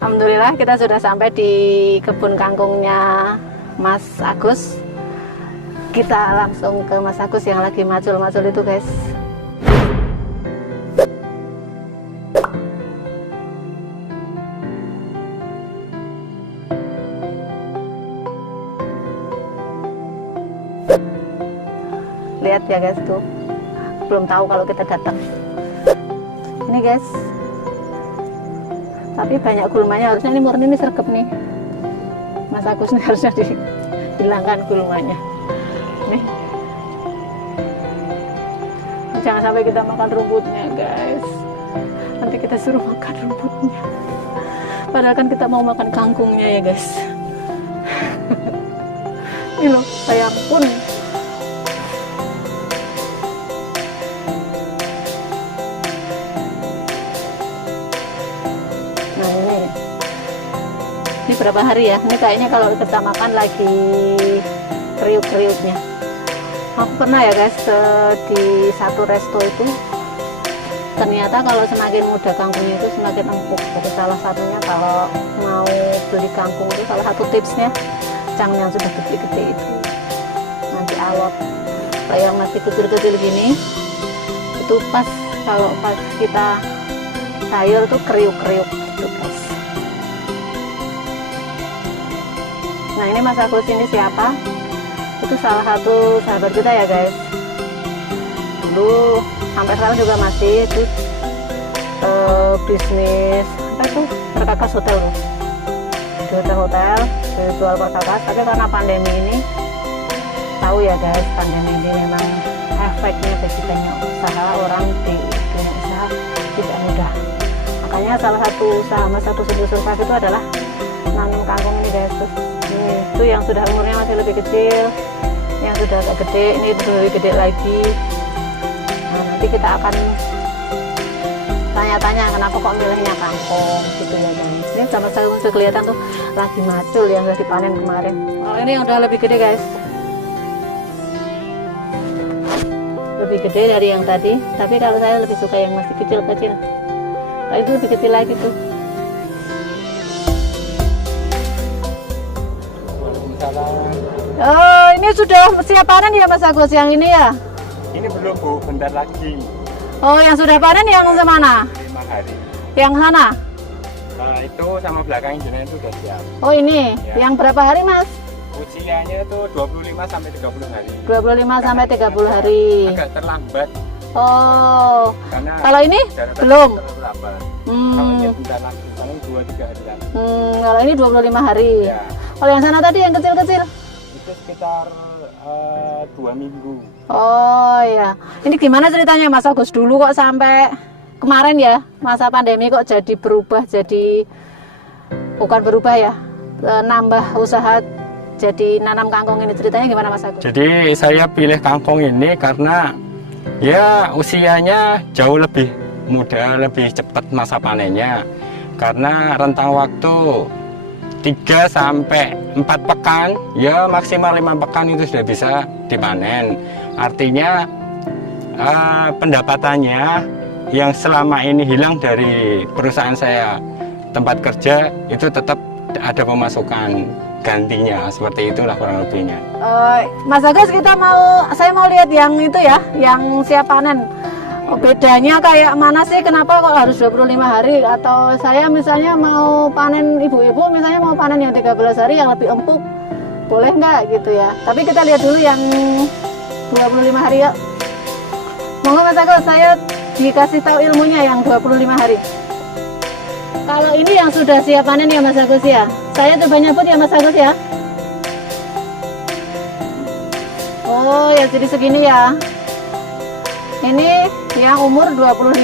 Alhamdulillah kita sudah sampai di kebun kangkungnya Mas Agus. Kita langsung ke Mas Agus yang lagi macul-macul itu, guys. Lihat ya guys, tuh belum tahu kalau kita datang. Ini guys, tapi banyak gulmanya. Harusnya ini murni, ini sergap nih. Mas Agus ini harusnya dihilangkan gulmanya. Nih, jangan sampai kita makan rumputnya guys. Nanti kita suruh makan rumputnya. Padahal kan kita mau makan kangkungnya ya guys. Ini loh, sayang pun. Nah ini berapa hari ya? Ini kayaknya kalau kita makan lagi kriuk-kriuknya. Aku pernah ya guys di satu resto itu, ternyata kalau semakin muda kangkungnya itu semakin empuk. Jadi salah satunya kalau mau beli kangkung itu salah satu tipsnya cang yang sudah gede-gede itu nanti alot. Kalau yang masih kecil-kecil gini itu kalau pas kita sayur tuh kriuk-kriuk gitu guys. Nah ini Mas Agus ini siapa? Itu salah satu sahabat kita ya guys. Dulu sampai sekarang juga masih itu bisnis apa itu, perkakas hotel loh. Di hotel-hotel jual perkakas, tapi karena pandemi ini, tahu ya guys, pandemi ini memang efeknya bagi banyak usaha, orang di dunia usaha tidak mudah. Makanya salah satu usaha Mas Agus survive itu adalah nanam kangkung ini guys. Terus ini itu yang sudah umurnya masih lebih kecil, yang sudah agak gede, ini lebih gede lagi. Nah, nanti kita akan tanya-tanya kenapa kok milihnya kangkung gitu ya guys. Ini sama saya bisa kelihatan tuh lagi macul yang sudah dipanen kemarin. Oh ini yang udah lebih gede guys, lebih gede dari yang tadi. Tapi kalau saya lebih suka yang masih kecil-kecil. Nah, itu lebih kecil lagi tuh. Oh ini sudah siap panen ya Mas Agus yang ini ya? Ini belum Bu, bentar lagi. Oh yang sudah panen yang mana? 5 hari. Yang sana? Nah itu sama belakang jenengan itu udah siap. Oh ini, Ya. yang berapa hari Mas? Usianya itu 25 sampai 30 hari. 25 sampai 30 hari. Agak terlambat Oh, karena kalau ini jaraknya belum? terlalu lambat. Kalau ini Hmm, bentar lagi, paling 2-3 hari lagi. kalau ini 25 hari. Ya, Kalau yang sana tadi yang kecil-kecil? itu sekitar 2 minggu. Oh ya, ini gimana ceritanya Mas Agus dulu kok sampai kemarin ya masa pandemi kok jadi berubah, jadi bukan berubah ya, nambah usaha jadi nanam kangkung ini, ceritanya gimana Mas Agus? Jadi saya pilih kangkung ini karena ya usianya jauh lebih muda, lebih cepat masa panennya. Karena rentang waktu 3 sampai 4 pekan, ya maksimal 5 pekan itu sudah bisa dipanen. Artinya pendapatannya yang selama ini hilang dari perusahaan saya tempat kerja itu tetap ada pemasukan gantinya, seperti itulah kurang lebihnya. Mas Agus saya mau lihat yang itu ya, yang siap panen. Bedanya kayak mana sih, kenapa kok harus 25 hari? Atau saya misalnya mau panen, ibu-ibu misalnya mau panen yang 13 hari yang lebih empuk, boleh nggak gitu ya? Tapi kita lihat dulu yang 25 hari ya. Monggo Mas Agus, saya dikasih tahu ilmunya yang 25 hari. Kalau ini yang sudah siap panen ya Mas Agus ya, saya coba nyebut ya Mas Agus ya. Oh ya jadi segini ya. Ini yang umur 25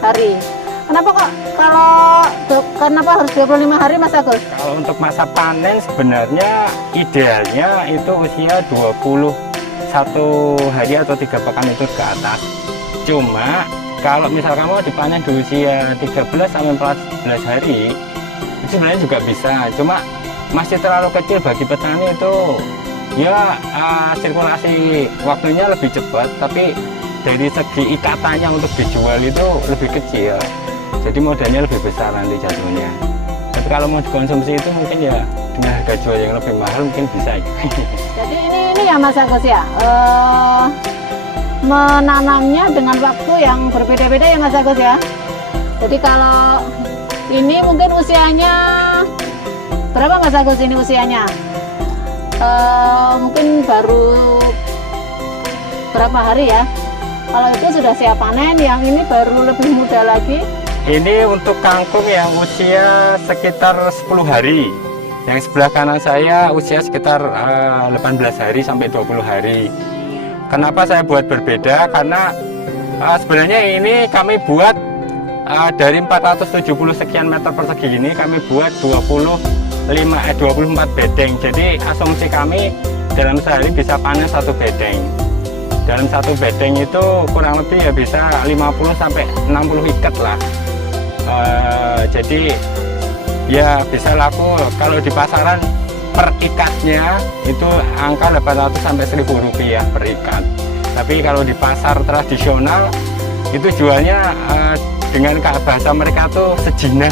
hari. Kenapa harus 25 hari Mas Agus? Kalau untuk masa panen sebenarnya idealnya itu usia 21 hari atau 3 pekan itu ke atas. Cuma kalau misal kamu dipanen di usia 13 sampai 14 hari itu sebenarnya juga bisa. Cuma masih terlalu kecil bagi petani itu. Ya sirkulasi waktunya lebih cepat, tapi dari segi ikatannya untuk dijual itu lebih kecil, jadi modalnya lebih besar nanti jatuhnya. tapi kalau mau dikonsumsi itu mungkin ya dengan harga jual yang lebih mahal mungkin bisa. Jadi ini ya Mas Agus ya, menanamnya dengan waktu yang berbeda-beda ya Mas Agus ya. Jadi kalau ini mungkin usianya berapa Mas Agus ini usianya? Mungkin baru berapa hari ya? Kalau itu sudah siap panen, yang ini baru lebih muda lagi. Ini untuk kangkung yang usia sekitar 10 hari. Yang sebelah kanan saya usia sekitar 18 hari sampai 20 hari. Kenapa saya buat berbeda? Karena sebenarnya ini kami buat dari 470 sekian meter persegi ini kami buat 24 bedeng. Jadi asumsi kami dalam sehari bisa panen 1 bedeng. Dalam 1 bedeng itu kurang lebih ya bisa 50 sampai 60 ikat lah. Jadi ya bisa laku kalau di pasaran per ikatnya itu angka 800 sampai 1000 rupiah per ikat. Tapi kalau di pasar tradisional itu jualnya dengan bahasa mereka tuh sejinah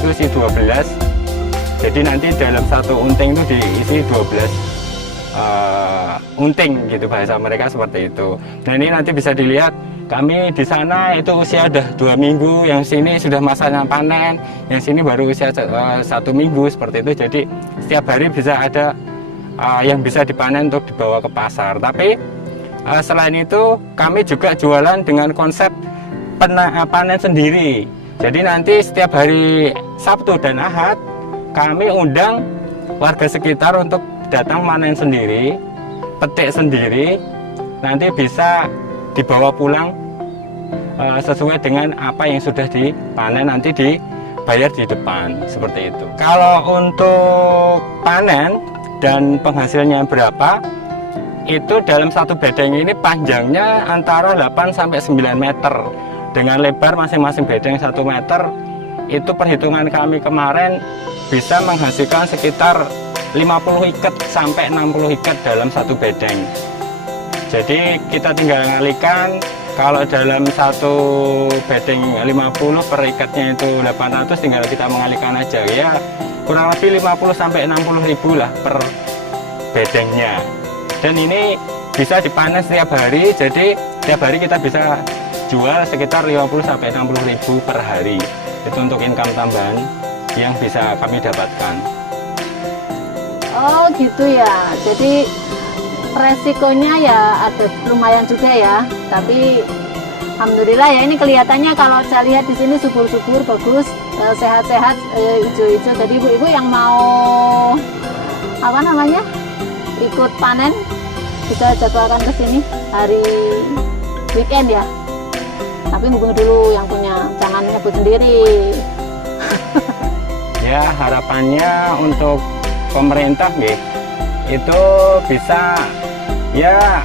itu isi 12. Jadi nanti dalam 1 unting itu diisi 12 unting gitu bahasa mereka seperti itu. Nah ini nanti bisa dilihat kami di sana itu usia udah 2 minggu, yang sini sudah masanya panen, yang sini baru usia 1 minggu seperti itu. Jadi setiap hari bisa ada yang bisa dipanen untuk dibawa ke pasar. Tapi selain itu kami juga jualan dengan konsep panen sendiri. Jadi nanti setiap hari Sabtu dan Ahad kami undang warga sekitar untuk datang panen sendiri, petik sendiri, nanti bisa dibawa pulang sesuai dengan apa yang sudah dipanen, nanti dibayar di depan seperti itu. Kalau untuk panen dan penghasilnya berapa, itu dalam 1 bedeng ini panjangnya antara 8 sampai 9 meter dengan lebar masing-masing bedeng 1 meter. Itu perhitungan kami kemarin bisa menghasilkan sekitar 50 ikat sampai 60 ikat dalam 1 bedeng. Jadi kita tinggal ngalikan, kalau dalam 1 bedeng 50 per ikatnya itu 800, tinggal kita mengalihkan aja ya, kurang lebih 50 sampai 60 ribu lah per bedengnya. Dan ini bisa dipanen setiap hari, jadi setiap hari kita bisa jual sekitar 50 sampai 60 ribu per hari. Itu untuk income tambahan yang bisa kami dapatkan. Oh gitu ya, jadi resikonya ya ada lumayan juga ya, tapi alhamdulillah ya, ini kelihatannya kalau saya lihat di sini subur-subur, bagus, sehat-sehat, hijau-hijau. Jadi ibu-ibu yang mau apa namanya ikut panen bisa jadwalkan ke sini hari weekend ya, tapi hubungi dulu yang punya, jangan nyebut sendiri. Ya harapannya untuk pemerintah itu bisa ya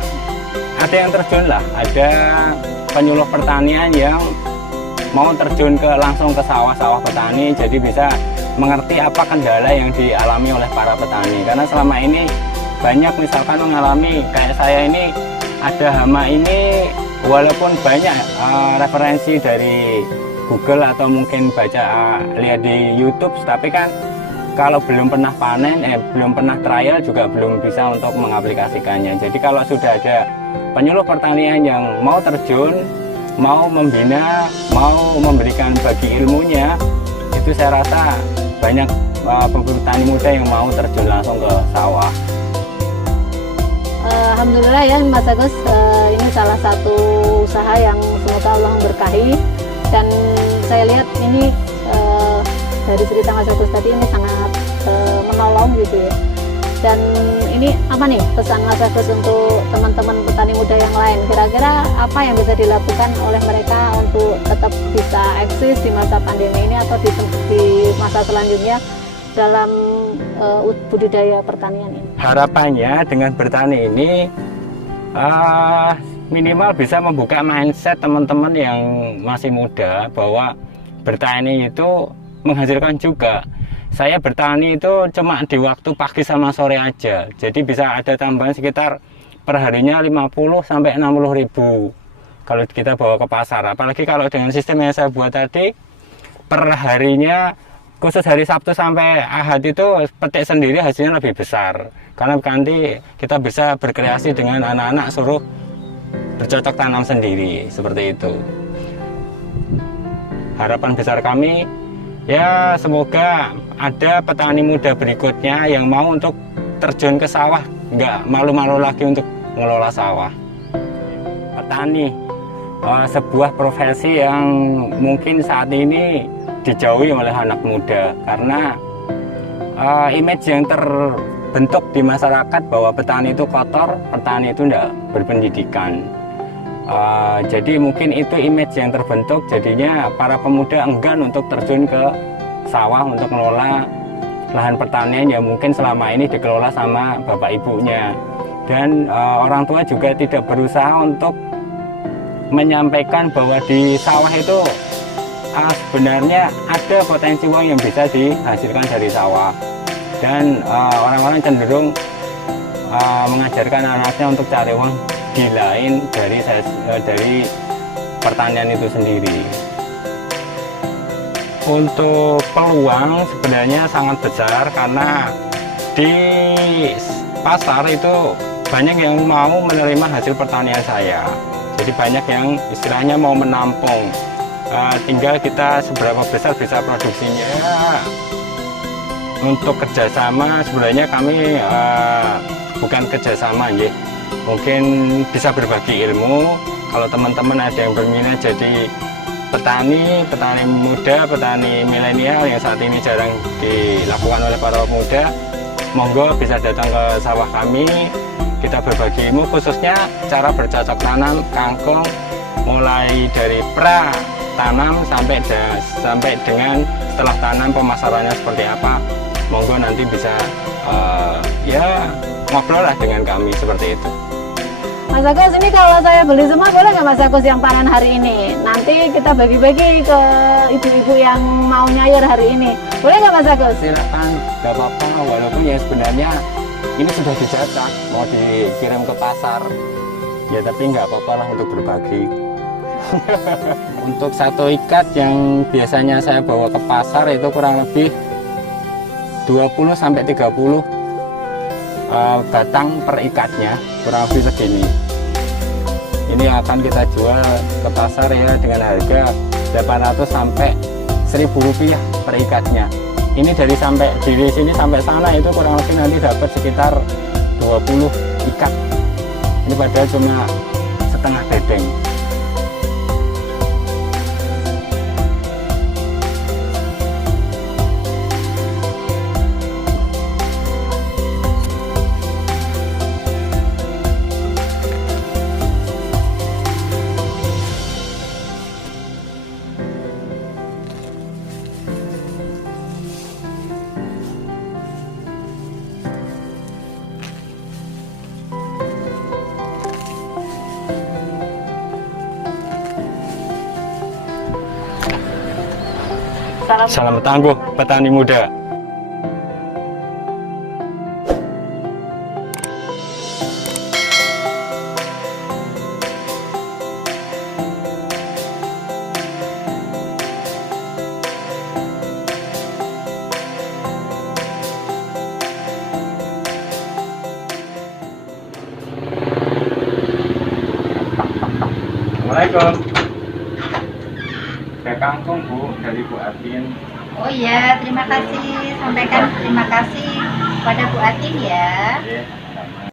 ada yang terjun lah, ada penyuluh pertanian yang mau terjun langsung ke sawah-sawah petani, jadi bisa mengerti apa kendala yang dialami oleh para petani. Karena selama ini banyak misalkan mengalami kayak saya ini, ada hama ini, walaupun banyak referensi dari Google atau mungkin baca lihat di YouTube, tapi kan kalau belum pernah panen, belum pernah trial juga belum bisa untuk mengaplikasikannya. Jadi kalau sudah ada penyuluh pertanian yang mau terjun, mau membina, mau memberikan bagi ilmunya, itu saya rasa banyak petani muda yang mau terjun langsung ke sawah. Alhamdulillah ya Mas Agus, ini salah satu usaha yang semoga Allah memberkahi, dan saya lihat ini dari cerita Mas Agus tadi ini sangat menolong gitu ya. Dan ini apa nih pesan Mas Agus untuk teman-teman petani muda yang lain, kira-kira apa yang bisa dilakukan oleh mereka untuk tetap bisa eksis di masa pandemi ini atau di masa selanjutnya dalam budidaya pertanian ini? Harapannya dengan bertani ini minimal bisa membuka mindset teman-teman yang masih muda bahwa bertani itu menghasilkan juga. Saya bertani itu cuma di waktu pagi sama sore aja, jadi bisa ada tambahan sekitar perharinya 50 sampai 60 ribu kalau kita bawa ke pasar. Apalagi kalau dengan sistem yang saya buat tadi, perharinya khusus hari Sabtu sampai Ahad itu petik sendiri hasilnya lebih besar. Karena nanti kita bisa berkreasi dengan anak-anak, suruh bercocok tanam sendiri, seperti itu. Harapan besar kami, ya semoga ada petani muda berikutnya yang mau untuk terjun ke sawah, nggak malu-malu lagi untuk mengelola sawah. Petani, sebuah profesi yang mungkin saat ini dijauhi oleh anak muda, karena image yang terbentuk di masyarakat bahwa petani itu kotor, petani itu tidak berpendidikan. Jadi mungkin itu image yang terbentuk, jadinya para pemuda enggan untuk terjun ke sawah untuk mengelola lahan pertanian yang mungkin selama ini dikelola sama bapak ibunya. Dan orang tua juga tidak berusaha untuk menyampaikan bahwa di sawah itu sebenarnya ada potensi uang yang bisa dihasilkan dari sawah. Dan orang-orang cenderung mengajarkan anaknya untuk cari uang di lain dari pertanian itu sendiri. Untuk peluang sebenarnya sangat besar, karena di pasar itu banyak yang mau menerima hasil pertanian saya. Jadi banyak yang istilahnya mau menampung, tinggal kita seberapa besar bisa produksinya. Untuk kerjasama sebenarnya kami bukan kerjasama ya, mungkin bisa berbagi ilmu. Kalau teman-teman ada yang berminat jadi petani muda, petani milenial yang saat ini jarang dilakukan oleh para pemuda, monggo bisa datang ke sawah kami. Kita berbagi ilmu, khususnya cara bercocok tanam kangkung, mulai dari pra tanam sampai dengan setelah tanam pemasarannya seperti apa. Monggo nanti bisa ya ngobrol lah dengan kami seperti itu. Mas Agus, ini kalau saya beli semua boleh nggak Mas Agus yang panen hari ini? Nanti kita bagi-bagi ke ibu-ibu yang mau nyayur hari ini. Boleh nggak Mas Agus? Silakan, nggak apa-apa. Walaupun ya sebenarnya ini sudah dijatah mau dikirim ke pasar, ya tapi nggak apa-apa lah untuk berbagi. Untuk satu ikat yang biasanya saya bawa ke pasar itu kurang lebih 20-30 batang per ikatnya, kurang lebih segini. Ini akan kita jual ke pasar ya dengan harga 800 sampai 1.000 rupiah per ikatnya. Ini dari sini sampai sana itu kurang lebih nanti dapat sekitar 20 ikat. Ini padahal cuma setengah bedeng. Salam tangguh petani muda. Assalamualaikum. Ada kangkung Bu dari Bu Atin. Oh iya, terima kasih. Sampaikan terima kasih kepada Bu Atin ya. Iya.